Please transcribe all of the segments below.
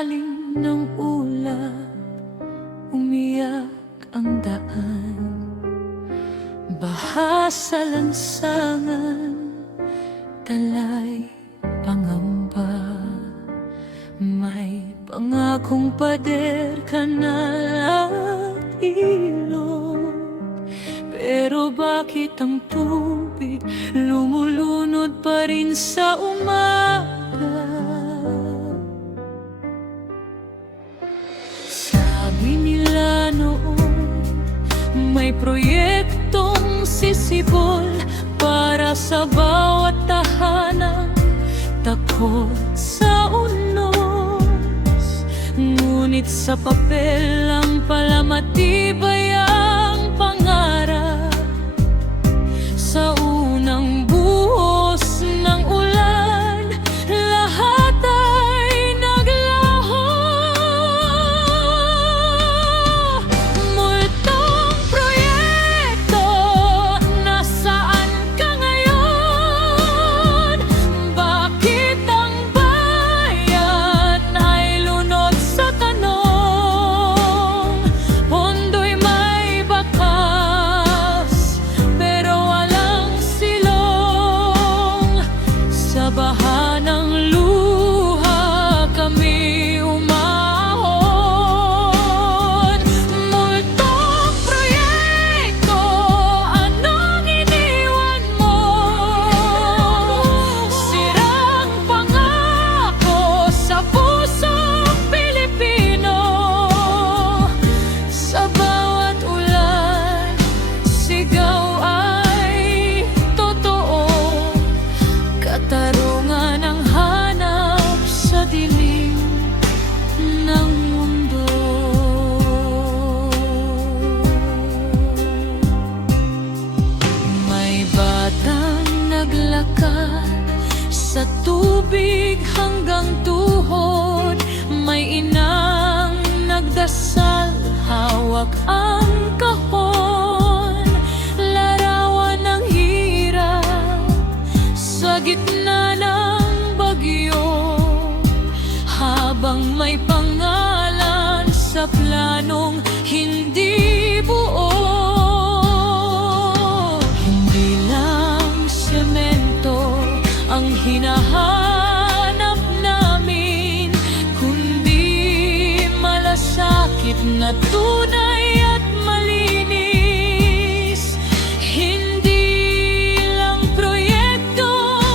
ilalim ng ulap, umiyak ang daan. Baha sa lansangan, talay pangamba. May pangakong pader, kanal at ilog, pero bakit ang tubig lumulunod pa rin sa umaga? Sabi nila noon, may proyektong sisibol para sa bawat tahanan, takot sa unos. Ngunit sa papel lang pala matibay ang pangarap. Sa unang buhos ng ulan, lahat ay naglaho. Multong proyekto, nasaan ka ngayon? Bakit ang bayan ay lunod sa tanong? Pondo'y may bakas, pero walang silong. Sa baha ng luha kami umahon. Multong proyekto, anong iniwan mo? Sirang pangako sa pusong Pilipino. Sa bawat ulan, sigaw ay totoo. Katarungan ang hanap sa dilim ng mundo. May batang naglakad sa tubig hanggang tuhod. May inang nagdasal, hawak ang kahon. Larawan ng hirap sa gitna ng bagyo, habang may pangalan sa planong hindi buo. Hindi lang semento ang hinahanap namin, kundi malasakit na tunay at malinis. Hindi lang proyekto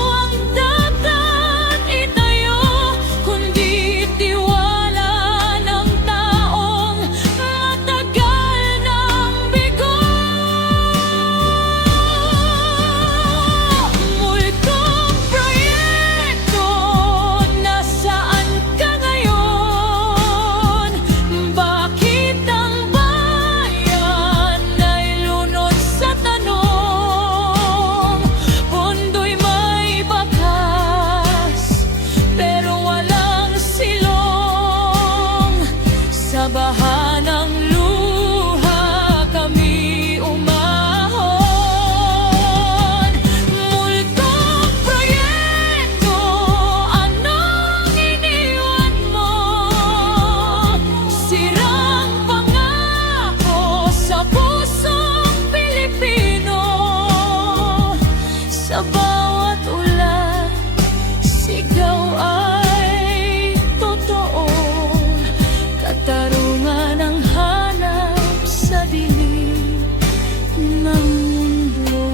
ang dapat itayo, kundi tiwala ng taong matagal ng bigo. Multong proyekto, nasaan ka ngayon? Bakit ang bayan ay lunod sa tanong? Pondo'y may bakas, pero walang silong. Sa baha ng luha kami umahon. Multong proyekto, anong iniwan mo? Sirang pangako sa pusong Pilipino. Sa bawat ulan, sigaw ay totoo. Katarungan ang hanap sa dilim ng mundo.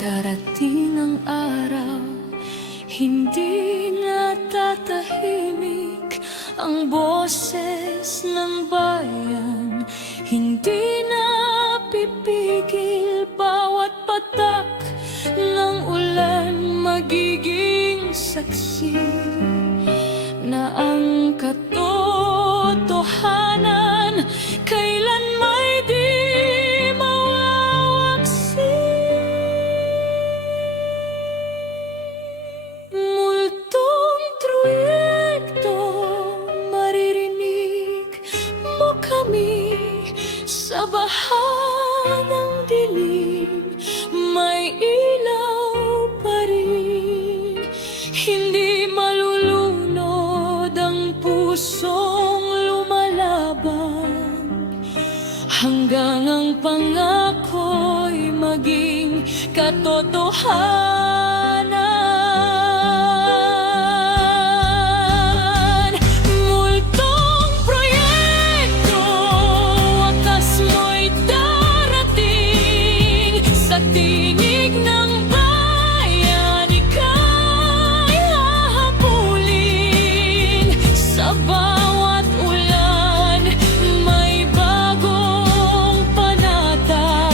Darating ang araw, hindi na tatahimik ang boses ng bayan. Hindi na pipigil, bawat patak ng ulan magiging saksi na ang katotohanan kailan may di mawawaksi. Multong proyekto, maririnig mo kami sa baha ng dilim. May ilaw katotohanan. Multong proyekto, wakas mo'y darating. Sa tinig ng bayan, ika'y hahabulin. Sa bawat ulan, may bagong panata.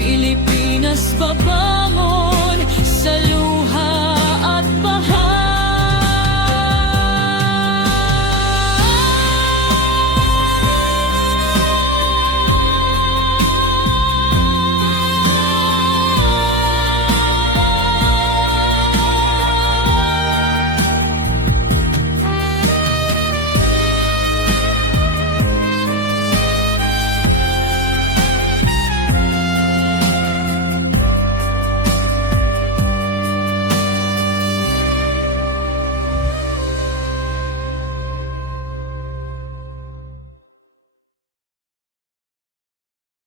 Pilipinas babangon.